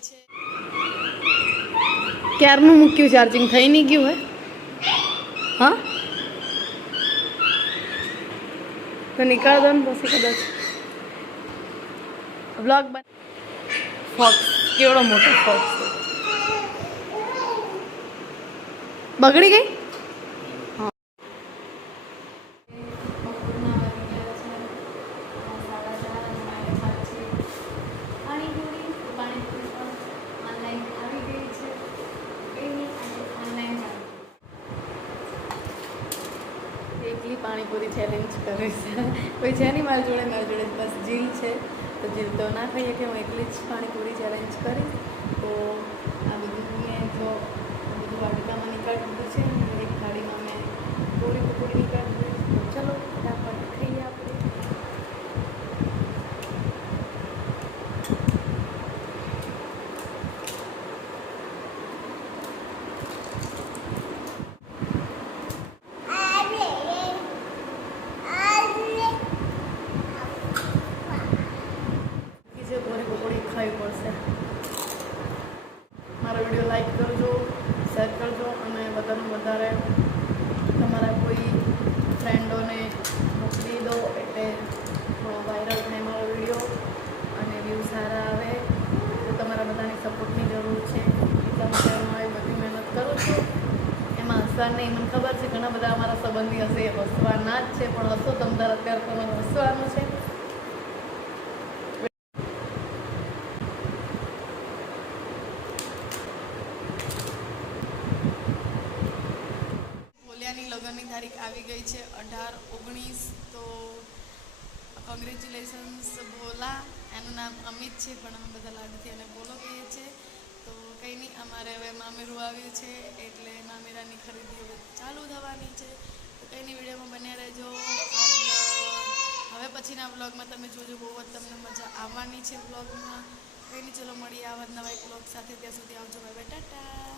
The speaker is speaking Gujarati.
છે. ક્યારનું મૂક્યું ચાર્જિંગ થઈ નહીં ગયું હે હા? તો નીકળ દો ને પછી કદાચ. બ્લોગ બન ફોક્સ કેવડો મોટો ફોક્સ બગડી ગઈ? એકલી પાણીપુરી ચેલેન્જ કરીશ કોઈ છે નહીં મારી જોડે મારી જોડે બસ જીલ છે. તો જીલ તો ના ખાઈએ કે હું એકલી જ પાણીપુરી ચેલેન્જ કરીશ. તો આ બધું મેં જો આ બધું વાટકામાં નીકાળી દીધું છે અને એક થાળીમાં મેં પૂરી પકોડી નીકાળી દીધી તો ચલો ફટાફટ ખાઈએ આપણે બાકી છે પૂરી ખાવી પડશે. મારો વીડિયો લાઈક કરજો શેર કરજો અને વધારે વધારે તમારા કોઈ ફ્રેન્ડોને મોકલી દો એટલે થોડો વાયરલ થાય મારો વીડિયો અને વ્યૂ સારા આવે. તો તમારા બધાની સપોર્ટની જરૂર છે. એટલા માટે બધી મહેનત કરું છું, એમાં હસવાનું નહીં, મને ખબર છે ઘણા બધા અમારા સંબંધી હશે, એ હસવાના જ છે, પણ હસો તમ તાર અત્યારે તમારે હસવાનું છે. ભોલિયાની લગ્નની તારીખ આવી ગઈ છે અઢાર ઓગણીસ, તો કોંગ્રેચ્યુલેશન્સ ભોલા. એનું નામ અમિત છે, પણ અમે બધા લાગથી એને બોલો કહીએ છીએ. તો કંઈ નહીં, અમારે હવે મામેરું આવ્યું છે, એટલે મામેરાની ખરીદી હવે ચાલુ થવાની છે. તો કંઈ નહીં, વિડીયોમાં બન્યા રહેજો. હવે પછીના બ્લોગમાં તમે જોજો, બહુ જ તમને મજા આવવાની છે બ્લોગમાં કંઈ નહીં, ચલો મળીએ આવા નવા એક બ્લોગ સાથે. ત્યાં સુધી આવજો બાય, ટાટા.